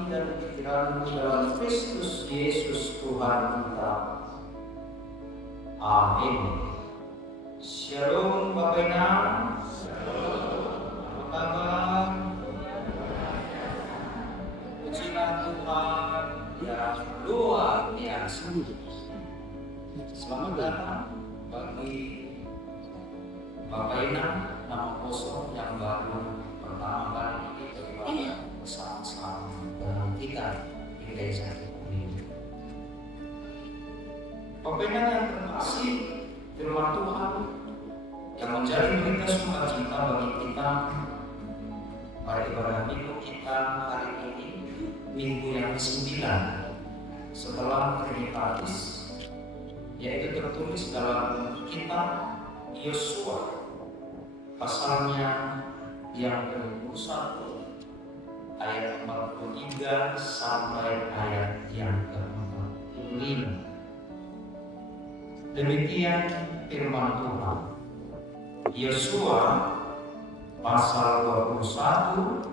hati dan pikiranmu dalam Kristus Yesus Tuhan kita. Amin. Shalom Bapak Inang. Apa kabar? Pujilah Tuhan yang luar biasa. Selamat datang bagi Bapak Inang nama kosong yang baru pertama kali kita bersama-sama menantikan di gereja ini. Bapak Inang yang terkasih, firman Tuhan yang menjadi berita sukacita bagi kita pada ibadah minggu kita hari ini, minggu yang ke-9 setelah Trinitatis, yaitu tertulis dalam kitab Yosua pasalnya yang ke-21 ayat 43 sampai ayat yang ke-45. Demikian firman Tuhan. Yosua pasal 21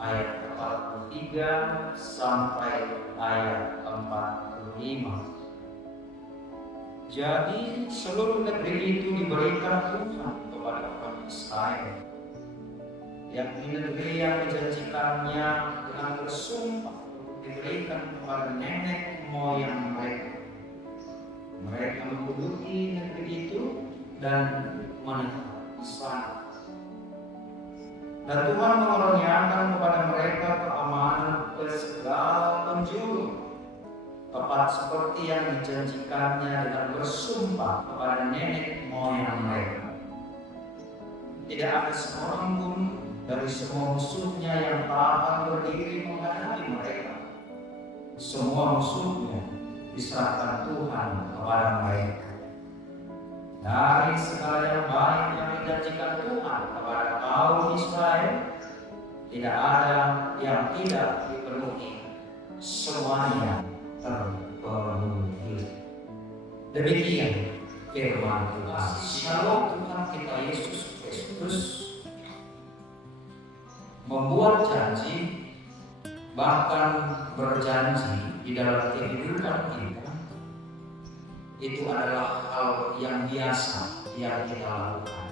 ayat 43 sampai ayat 45. Jadi seluruh negeri itu diberikan Tuhan kepada orang Israel, yang di negeri yang dijanjikannya dengan bersumpah diberikan kepada nenek moyang mereka. Mereka menduduki negeri itu dan menetap di sana. Dan Tuhan mengaruniakan kepada mereka keamanan ke segala penjuru, tepat seperti yang dijanjikannya dengan bersumpah kepada nenek moyang mereka. Tidak ada seorang pun dari semua musuhnya yang tahan berdiri menghadapi mereka. Semua musuhnya diserahkan Tuhan kepada mereka. Dari segala yang baik yang dijanjikan Tuhan kepada kaum Israel, tidak ada yang tidak dipenuhi. Semuanya terpenuhi. Demikian firman Tuhan. Shalom Tuhan kita Yesus Kristus membuat janji, bahkan berjanji di dalam kehidupan kita, itu adalah hal yang biasa yang kita lakukan.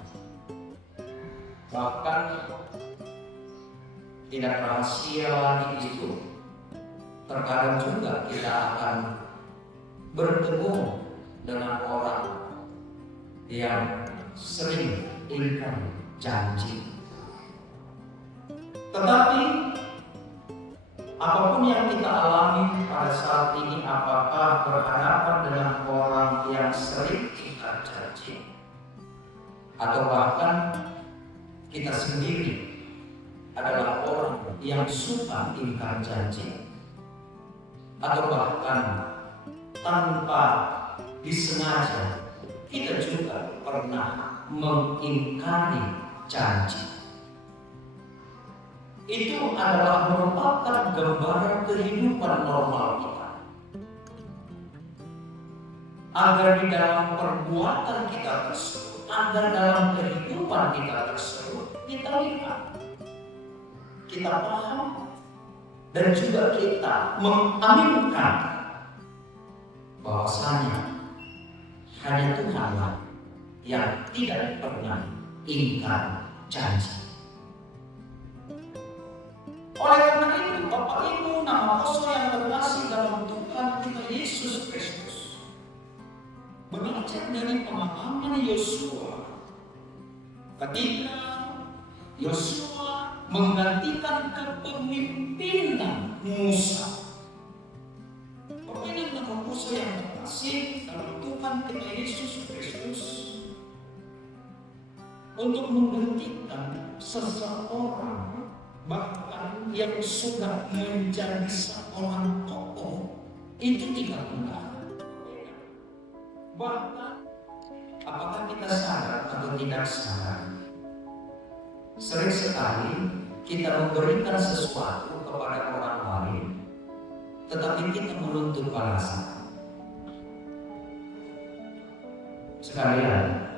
Bahkan tidak rahasia lagi itu, terkadang juga kita akan bertemu dengan orang yang sering ingkar janji. Tetapi apapun yang kita alami pada saat ini, apakah berhadapan dengan orang yang sering ingkar janji, atau bahkan kita sendiri adalah orang yang suka ingkar janji, atau bahkan tanpa disengaja kita juga pernah mengingkari janji. Itu adalah merupakan gambaran kehidupan normal kita, agar di dalam perbuatan kita tersebut, agar dalam kehidupan kita tersebut, kita lihat, kita paham, dan juga kita mengaminkan bahwasanya hanya Tuhanlah yang tidak pernah ingkar janji. Oleh karena itu, Bapak Ibu, nama kosong yang terkasih dalam Tuhan kita Yesus Kristus, belajar dari pemahaman Yosua ketika Yosua menggantikan kepemimpinan Musa. Bapak Ibu, nama kosong yang terkasih dalam Tuhan kita Yesus Kristus, untuk menggantikan seseorang bahkan yang sudah menjadi seorang tokoh, itu tidak mudah. Bahkan apakah kita sadar atau tidak sadar, sering sekali kita memberikan sesuatu kepada orang lain, tetapi kita menuntut balasan. Sekalian,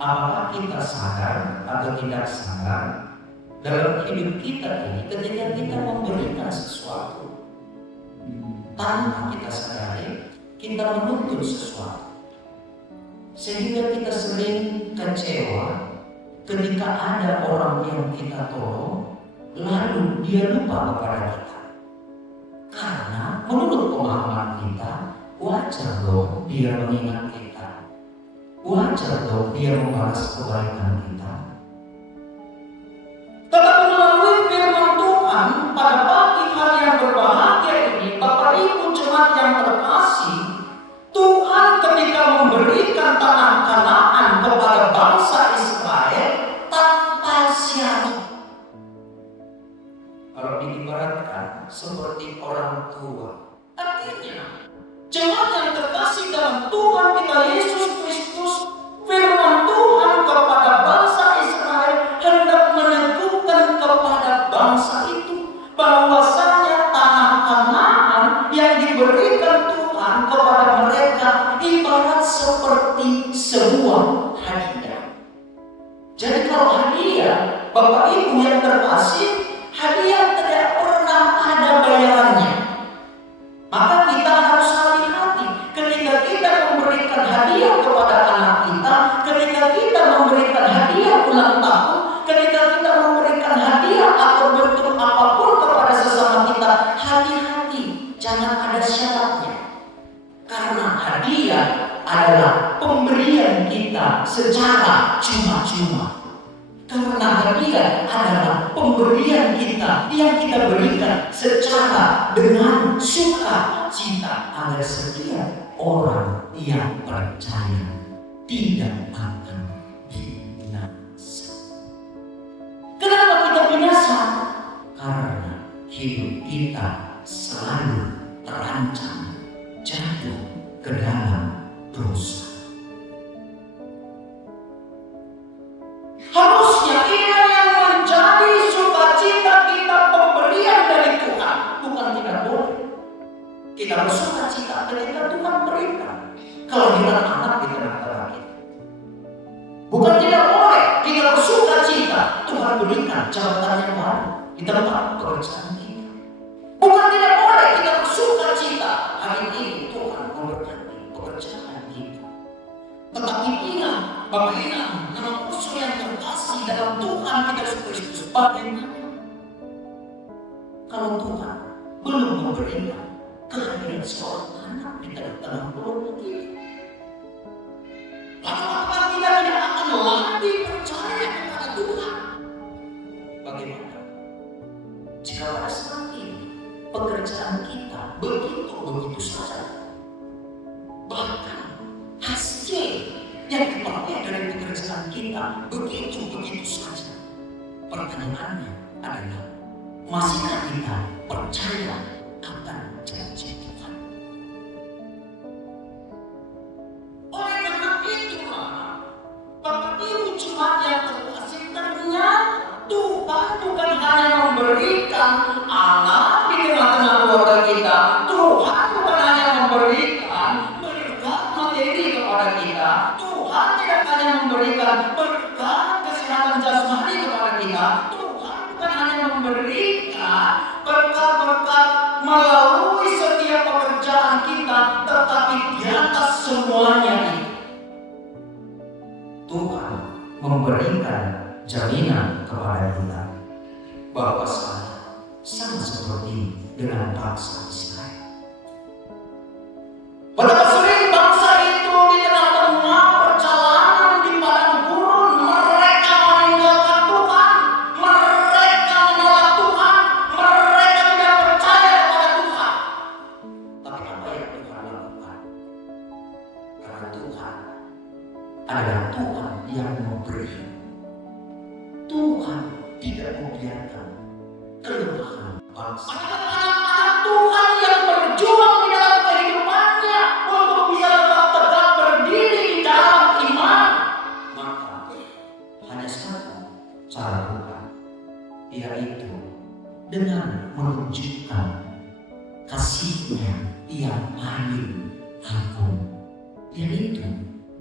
apakah kita sadar atau tidak sadar dalam hidup kita ini ketika kita memberikan sesuatu tanpa kita sadari, kita menuntut sesuatu, sehingga kita sering kecewa ketika ada orang yang kita tolong lalu dia lupa kepada kita. Karena menurut pemahaman kita, wajar dong dia mengingat kita, wajar dong dia membalas kebaikan kita. Tetapi melalui firman Tuhan pada pagi hari yang berbahagia ini, Bapak Ibu jemaat yang terkasih, Tuhan ketika memberikan tanah Kanaan kepada bangsa Israel tanpa syarat. Kalau diibaratkan seperti orang tua, artinya jemaat yang terkasih dalam Tuhan kita Yesus Kristus, firman Tuhan kepada bangsa Israel hendak meneguhkan kepada bangsa itu bahwasanya tanah Kanaan yang diberikan Tuhan kepada mereka ibarat seperti sebuah hadiah. Jadi kalau hadiah, Bapak Ibu yang terkasih, hadiah tidak pernah ada bayarannya. Maka kita harus hati-hati ketika kita memberikan hadiah kepada anak kita, ketika kita memberikan hadiah ulang tahun, ketika kita memberikan hadiah atau bentuk apapun kepada sesama kita, hati-hati, jangan ada syaratnya. Karena hadiah adalah pemberian kita secara cuma-cuma. Karena hadiah adalah pemberian kita yang kita berikan secara dengan sukacita agar setiap orang yang percaya tidak akan binasa. Kenapa kita binasa? Karena hidup kita selalu terancam jatuh ke dalam dosa. Harusnya ini yang menjadi sukacita kita, pemberian dari Tuhan. Bukan tidak boleh kita bersukacita ketika Tuhan berikan kelahiran anak di tengah-tengah kita. Bukan tidak boleh kita bersukacita Tuhan berikan jabatan yang baru di tempat pekerjaan kita. Bukan tidak boleh kita bersukacita hari ini Tuhan memberkati pekerjaan kita. Tetapi ingat, Bapak ingat, nama musuh yang terkasih dalam Tuhan kita Yesus Kristus. Bagaimana kalau Tuhan belum memberikan kehadiran seorang anak di tengah-tengah keluarga kita? Lalu apakah kita tidak akan lagi percaya kepada Tuhan? Bagaimana jika pada saat ini pekerjaan kita begitu saja, bahkan hasil yang diperoleh dari pekerjaan kita begitu saja? Pertanyaannya adalah, masihkah kita percaya akan janji Tuhan? Oleh karena itulah, Bapak Ibu jemaat yang terkasih, ternyata Tuhan bukan hanya memberikan anak di tengah-tengah keluarga kita. Tuhan bukan hanya memberikan berkat materi kepada kita. Tuhan tidak hanya memberikan berkat kesehatan jasmani kepada kita. Tuhan bukan hanya memberikan berkat-berkat melalui setiap pekerjaan kita, tetapi di atas semuanya itu Tuhan memberikan jaminan kepada kita bahwa sama seperti dengan bangsa Israel. Betapa sering bangsa itu di tengah-tengah perjalanan di padang gurun, mereka meninggalkan Tuhan, mereka menolak Tuhan, mereka tidak percaya kepada Tuhan. Tapi apa yang Tuhan lakukan? Karena Tuhan adalah Tuhan yang memberi. Tuhan tidak membiarkan kelemahan bangsa. Anak-anak Tuhan yang berjuang di dalam kehidupannya untuk bisa tetap tegak berdiri di dalam iman, maka hanya satu cara Tuhan, yaitu dengan menunjukkan kasih-Nya yang paling agung, yaitu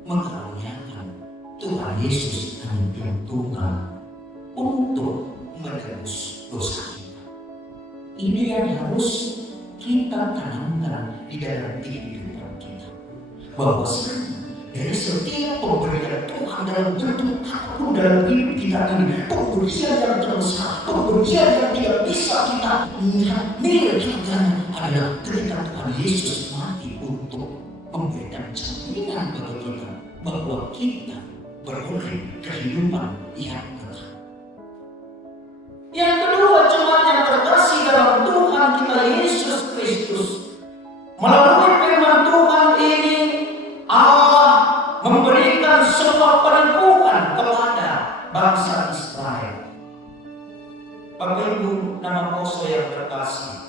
mengaruniakan Tuhan Yesus yang tunggal untuk menebus dosa kita. Ini yang harus kita tanamkan di dalam kehidupan kita. Bahwasanya dari setiap pemberian Tuhan dalam bentuk apapun dalam hidup kita ini, pemberian yang terbesar, pemberian yang tidak bisa kita nilai harganya adalah ketika Tuhan Yesus mati untuk memberikan jaminan bagi kita bahwa kita beroleh kehidupan yang kekal. Yang kedua, jemaat yang terkasih dalam Tuhan kita Yesus Kristus, melalui firman Tuhan ini Allah memberikan sebuah peneguhan kepada bangsa Israel. Bapak Ibu, nama poso yang terkasih,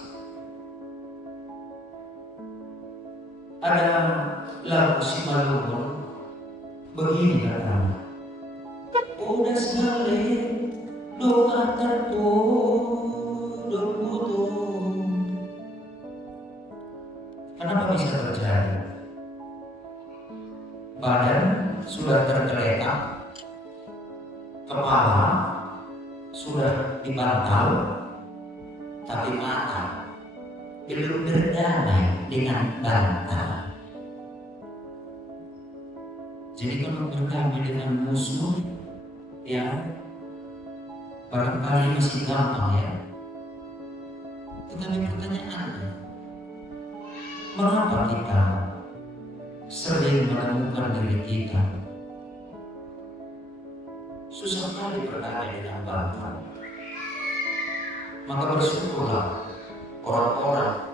ada lagu Simalungun begini katanya. Udah sekali doa terputus. Kenapa bisa terjadi? Badan sudah tergeletak, kepala sudah dibantal, tapi mata belum berdamai dengan bantal. Jadi kalau berdamai dengan musuh, ya barangkali masih gampang ya. Tetapi pertanyaannya, mengapa kita sering menemukan diri kita susah sekali berdamai dengan bantal? Maka bersyukurlah orang-orang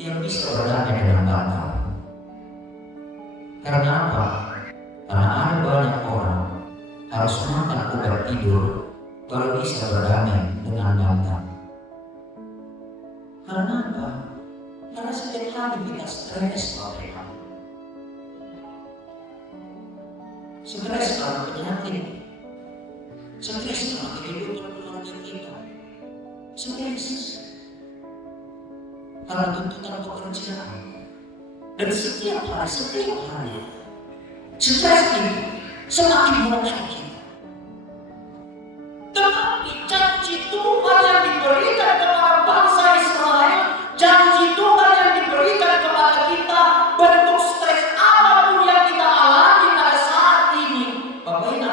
yang bisa berdamai dengan bantal. Karena apa? Karena ada banyak orang harus makan obat tidur kalau bisa berdamai dengan bantal. Karena apa? Karena setiap hari kita stres mereka. Stres karena penyakit, stres karena kehidupan keluarga kita, stres karena tuntutan pekerjaan, dan setiap hari stres ini semakin menekan kita. Tetapi janji Tuhan yang diberikan kepada bangsa Israel, janji Tuhan yang diberikan kepada kita, bentuk stres apapun yang kita alami pada saat ini, Bapak Ibu,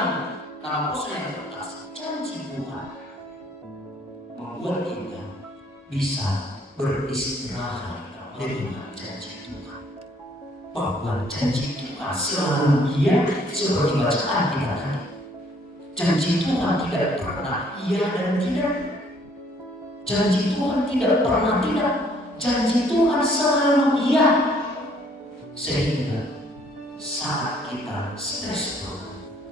dalam usaha yang terkasih, janji Tuhan membuat kita bisa beristirahat dengan janji Tuhan. Bahwa janji Tuhan selalu iya, seperti bacaan kita tadi. Janji Tuhan tidak pernah iya dan tidak. Janji Tuhan tidak pernah tidak. Janji Tuhan selalu iya. Sehingga saat kita stres,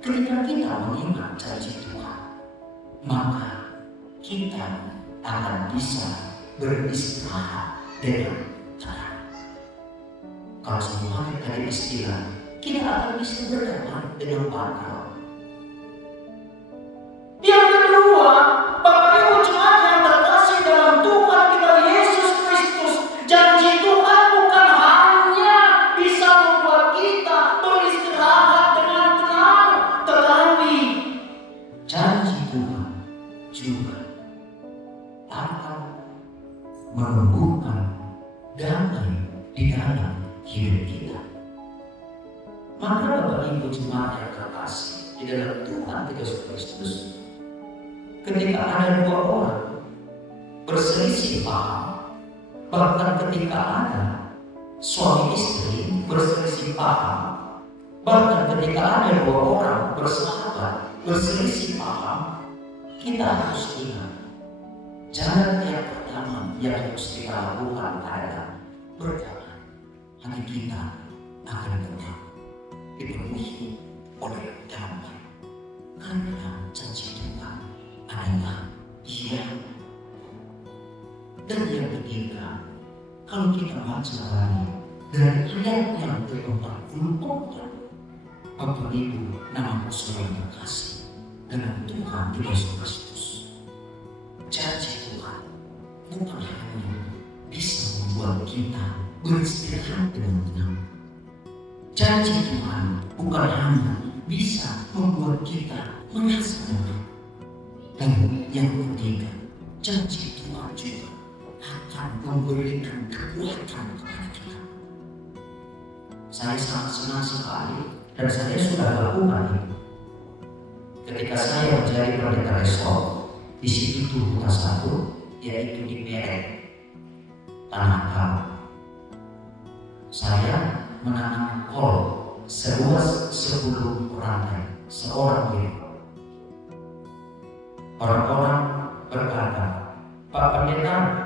ketika kita mengingat janji Tuhan, maka kita akan bisa beristirahat dengan tenang. Kalau semua kita istilah, kita akan bisa berdamai dengan bantal. Yang kedua, Bapak Ibu jemaat yang terkasih dalam Tuhan kita Yesus Kristus, janji Tuhan bukan hanya bisa membuat kita beristirahat dengan tenang, tetapi janji Tuhan juga akan menumbuhkan damai di dalam hidup kita. Maka Bapak Ibu jemaat yang terkasih di dalam Tuhan Yesus Kristus, ketika ada dua orang berselisih paham, bahkan ketika ada suami istri berselisih paham, bahkan ketika ada dua orang bersahabat berselisih paham, kita harus ingat jalan yang pertama yang harus kita lakukan adalah berdamai. Hati kita akan tetap dipenuhi oleh damai, karena janji Tuhan adalah iya. Dan yang ketiga, kalau kita baca lagi dari ayat yang ke-44, Bapak Ibu nama saudara terkasih dengan Tuhan Yesus Kristus, janji Tuhan bukan hanya bisa membuat kita beristirahat dengan tenang. Janji Tuhan bukan hanya bisa membuat kita merasa tenang, dan yang ketiga, janji Tuhan juga akan memberikan kekuatan kepada kita. Saya sangat senang sekali dan saya sudah lakukan itu. Ketika saya menjadi pendeta resort di situ kota satu, yaitu di Merek, Tanah Kau, saya menanam kol seluas 10 rantai, seorang diri. Orang-orang berkata, Pak Pendeta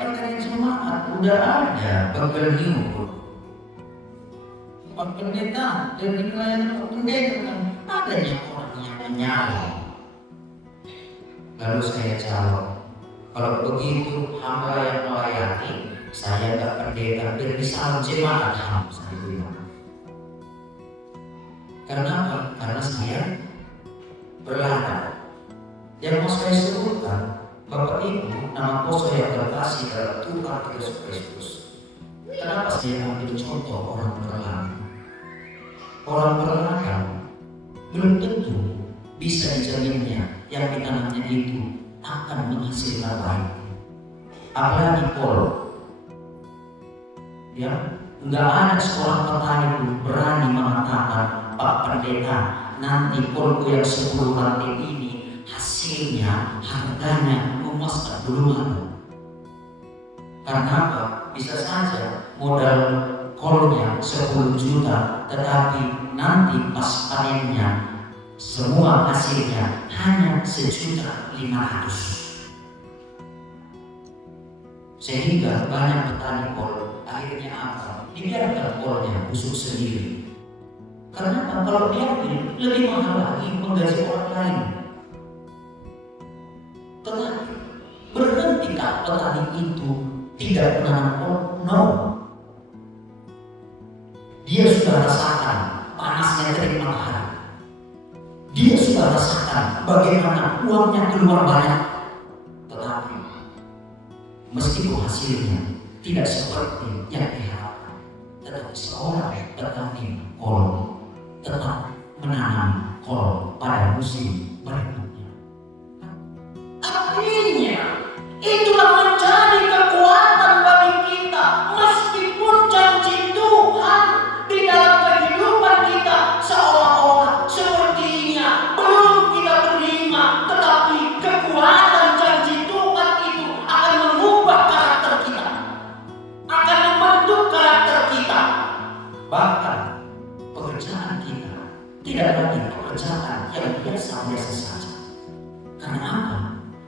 kan dari jemaat udah ada bagel nyuruh. Pak Pendeta dari pelayanan Pak Pendeta kan adanya orang yang menyalahkan. Lalu saya jawab, kalau begitu hamba yang melayani, saya tak pendeta dan bisa jemaat ham, saya bilang. Kenapa? Karena saya berladang. Yang mau saya sebutkan, Bapak Ibu, nama pos saya terkasih dalam Tuhan Yesus Kristus. Kenapa saya ambil contoh orang berladang? Orang berladang belum tentu bisa dijaminnya yang ditanamnya itu akan menghasilkan baik. Apalagi kol, ya, nggak ada seorang petani pun berani mengatakan, Pak Pendeta, nanti kolku yang 10 ranting ini hasilnya, harganya memuaskan, belum ada. Karena apa? Bisa saja modal kolnya 10 juta, tetapi nanti pas panennya semua hasilnya hanya 1.500.000. Sehingga banyak petani kol akhirnya apa? Dibiarkan kolnya busuk sendiri. Karena apa? Kalau diambil lebih mahal lagi menggaji orang lain. Tetapi berhentikah petani itu tidak menanam kol? No. Dia sudah rasakan panasnya terik matahari. Dia sudah rasakan bagaimana uangnya keluar banyak. Tetapi meskipun hasilnya tidak seperti yang diharapkan, tetapi seorang petani kol tetap menanam kol pada musim berikutnya. Artinya itulah menjadi kekuatan bagi kita, meskipun janji Tuhan di dalam kehidupan kita seolah-olah sepertinya belum kita terima, tetapi kekuatan janji Tuhan itu akan mengubah karakter kita, akan membentuk karakter kita. Bahkan pekerjaan kita tidak lagi pekerjaan yang biasa-biasa saja. Karena apa?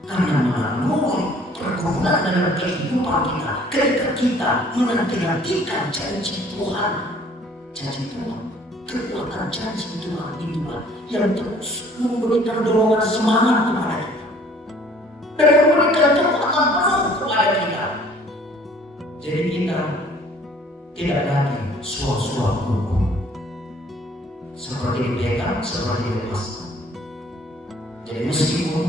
Karena melalui pergumulan dalam kehidupan kita, ketika kita menanti-nantikan janji Tuhan, kekuatan janji Tuhan itulah yang terus memberikan dorongan semangat kepada kita dan memberikan kekuatan penuh kepada kita. Jadi kita tidak lagi suap-suap hukum seperti dipegang, seperti dilepaskan. Jadi meskipun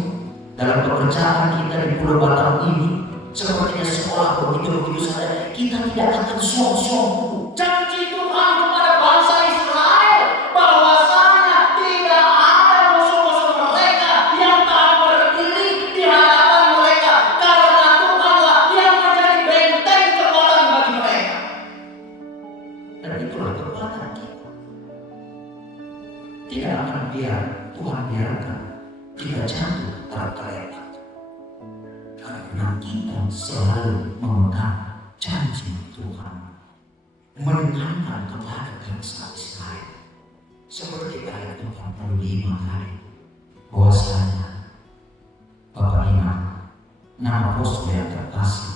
dalam pekerjaan kita di Pulau Batam ini sepertinya sekolah begitu saja, kita tidak akan suap-suap hukum. Janji Tuhan kepada bangsa Israel bahwasanya tidak ada musuh-musuh mereka yang tak berdiri di hadapan mereka, karena Tuhanlah yang menjadi benteng kekuatan bagi mereka. Dan itulah kekuatan kita. Tidak akan Tuhan biarkan kita jatuh tergeletak, karena kita selalu memegang janji Tuhan, menekankan kepada bangsa Israel seperti ayat 45 tadi, bahwasanya Bapak ingat nama bosmu yang terkasih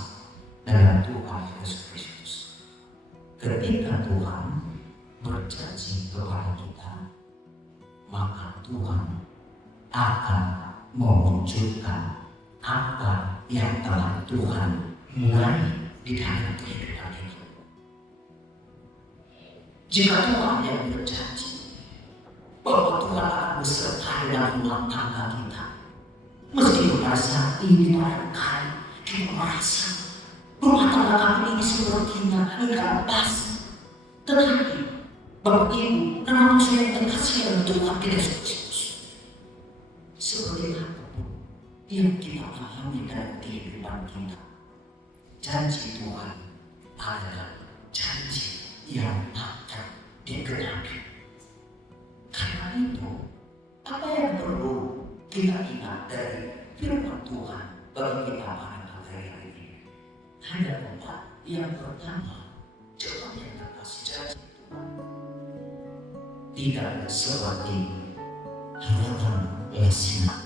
dalam Tuhan Yesus Kristus. Ketika Tuhan berjanji kepada kita, maka Tuhan akan mewujudkan apa yang telah Tuhan mulai di dalam kehidupan ini. Jika Tuhan yang berjanji bahwa Tuhan akan beserta dalam rumah tangga kita, meskipun pada saat ini barangkali kita merasa rumah tangga kami ini sepertinya enggak pas, tetapi Bapak Ibu, nama yang terkasih dalam Tuhan Yesus Kristus, seperti apapun yang kita pahami dalam kehidupan kita. Janji Tuhan adalah janji yang akan digenapi. Karena itu, apa yang perlu kita ingat dari firman Tuhan bagi kita pada hari ini? Hanya 4. Yang pertama, jemaat yang terkasih, janji Tuhan tidak seperti harapan lesinan.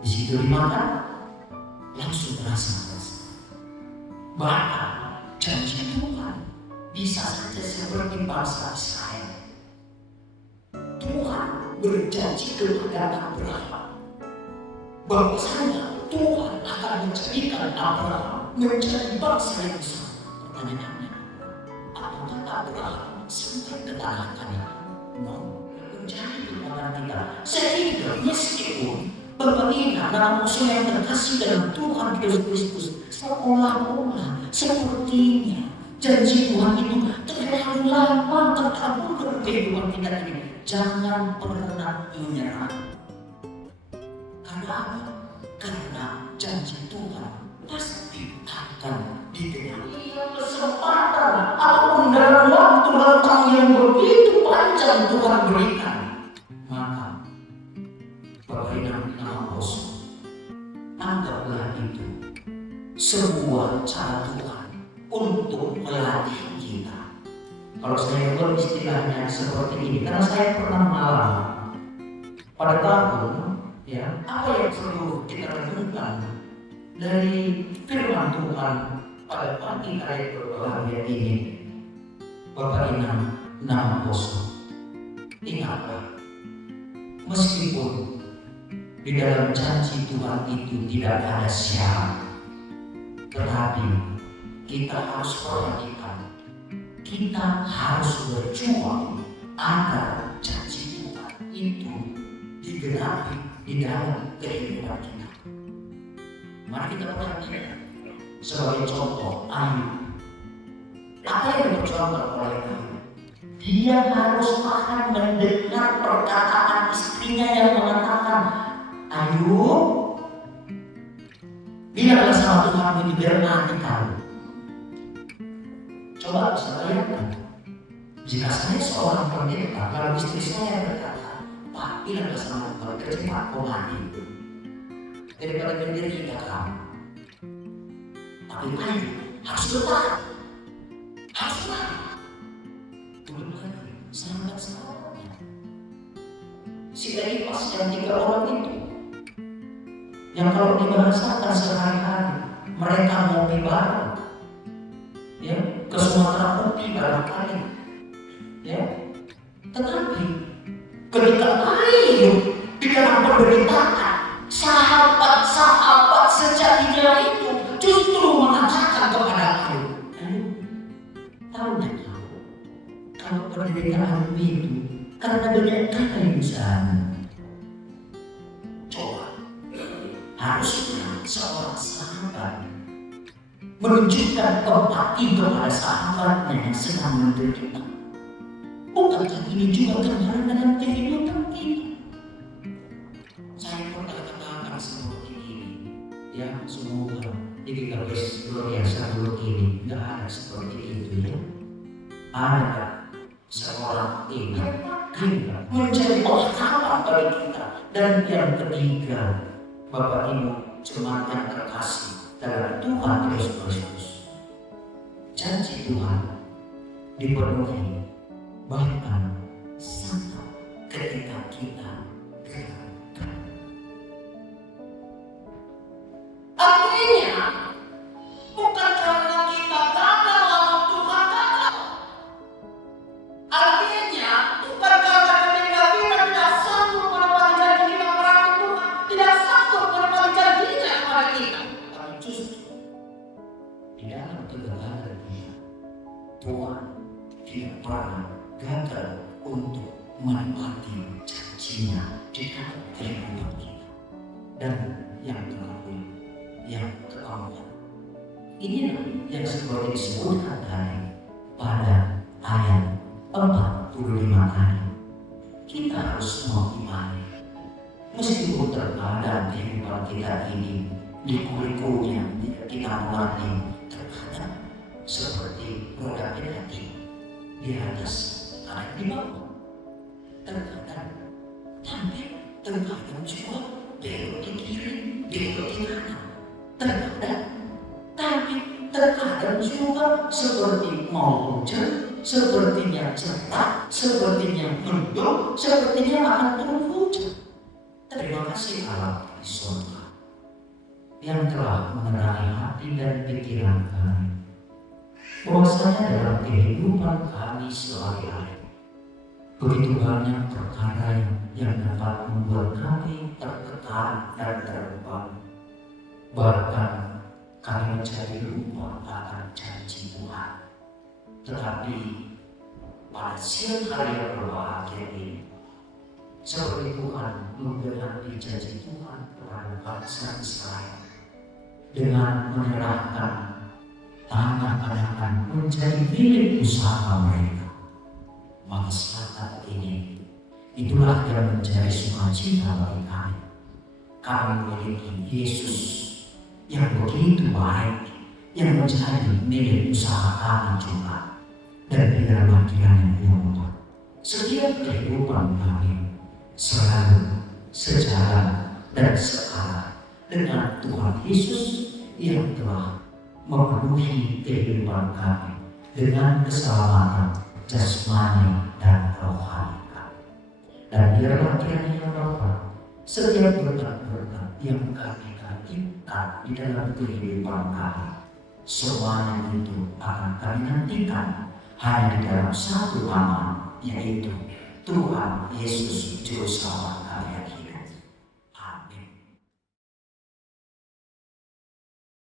Di situ dimakan, langsung terasa. Bahkan janji Tuhan bisa saja seperti bangsa Israel. Tuhan berjanji kepada Abraham bahwasanya Tuhan akan menjadikan Abraham menjadi bangsa yang besar. Pertanyaannya, apakah Abraham sampai ketahanan? Menjadi kepada kita. Sehingga meskipun berbandingkan dalam musuh yang terkasih dalam Tuhan Yesus Kristus, seolah-olah sepertinya janji Tuhan itu terlalu lama terkabul dalam kehidupan kita ini. Jangan pernah menyerah. Karena apa? Karena janji Tuhan pasti akan digenapi. Kesempatan ataupun dalam waktu rentang yang begitu panjang Tuhan berikan, maka Bapak Ibu kosong, anggaplah itu sebuah cara Tuhan untuk melatih kita. Kalau saya beristilahnya seperti ini, karena saya pernah mengalami pada tahun, apa yang perlu kita renungkan dari firman Tuhan pada pagi hari berbahagia ini, Bapak Ibu kosong, ingatlah, meskipun di dalam janji Tuhan itu tidak ada syarat, tetapi kita harus perhatikan, kita harus berjuang agar janji Tuhan itu digenapi di dalam kehidupan kita. Mari kita perhatikan sebagai contoh Ayub. Apa yang diperjuangkan oleh Ayub? Dia harus akan mendengar perkataan istrinya yang mengatakan, Ayub, bilanglah sama Tuhan ini biar nanti tahu. Coba bisa bayangkan, jika saya seorang pendeta, lalu istri saya berkata, Pak, bilanglah sama Tuhan, kerja kau mati daripada menderita kamu. Tapi Ayub harus bertahan, harus mati. Belum lagi sahabat-sahabatnya, si Elipas yang 3 orang itu, yang kalau dibahasakan sehari-hari mereka ngopi bareng, ke Sumatera Kopi barangkali, tetapi ketika Ayub di dalam penderitaan, sahabat-sahabat sejatinya itu justru mengatakan kepada Ayub, tahu nggak kalau penderitaan itu karena banyak kali usaha. Coba, harusnya seorang sahabat menunjukkan empati kepada sahabatnya yang sedang menderita. Bukankah ini juga gambaran dalam kehidupan kita? Saya pernah katakan seperti ini, semoga di GKBS Gloria Sabtu ini nggak ada seperti itu ya. Ada seorang ingat menjadi pengharapan bagi kita. Dan yang ketiga, Bapak Ibu jemaat yang terkasih dalam Tuhan Yesus Kristus, janji Tuhan dipenuhi bahkan sampai ketika kita gagal. Artinya bukan karena kita gagal lalu Tuhan gagal. Artinya bukan karena ketika kita tidak sanggup menepati janji kita kepada Tuhan, tidak sanggup menepati janjinya kepada kita, tapi justru di dalam kegagalan kita, Tuhan tidak pernah gagal untuk menepati janjinya di dalam kehidupan kita. Dan yang terakhir, yang keempat, inilah yang seperti disebutkan tadi pada ayat 45 tadi. Kita harus mengimani Meskipun terkadang kehidupan kita ini liku-likunya kita mengerti, terkadang seperti roda kereta di atas ada di bawah, terkadang tapi terkadang juga belok di kiri, belok di kanan, terkadang tapi terkadang juga seperti mau hujan, sepertinya cerah, sepertinya mendung, sepertinya akan turun hujan. Terima kasih Allah di surga yang telah menerangi hati dan pikiran kami, bahwasanya dalam kehidupan kami sehari-hari begitu banyak perkara yang dapat membuat kami tertekan dan terbeban. Bahkan kami mencari lupa akan janji Tuhan. Tetapi pada siang hari yang berbahagia ini, seperti Tuhan memberkati janji Tuhan kepada bangsa Israel dengan menyerahkan tanah Kanaan menjadi milik usaha mereka. Maka saat ini itulah yang menjadi sukacita bagi kami. Kami memiliki Yesus yang begitu baik, yang menjadi milik usaha kami juga. Dan di dalam kiranya Allah, setiap kehidupan kami selalu sejalan dan searah dengan Tuhan Yesus yang telah memenuhi kehidupan kami dengan keselamatan jasmani dan rohani kami. Dan biarlah kiranya Bapa, setiap berkat-berkat yang kami nantikan di dalam kehidupan kami, semuanya itu akan kami nantikan hanya di dalam satu nama, yaitu Tuhan Yesus Juru Selamat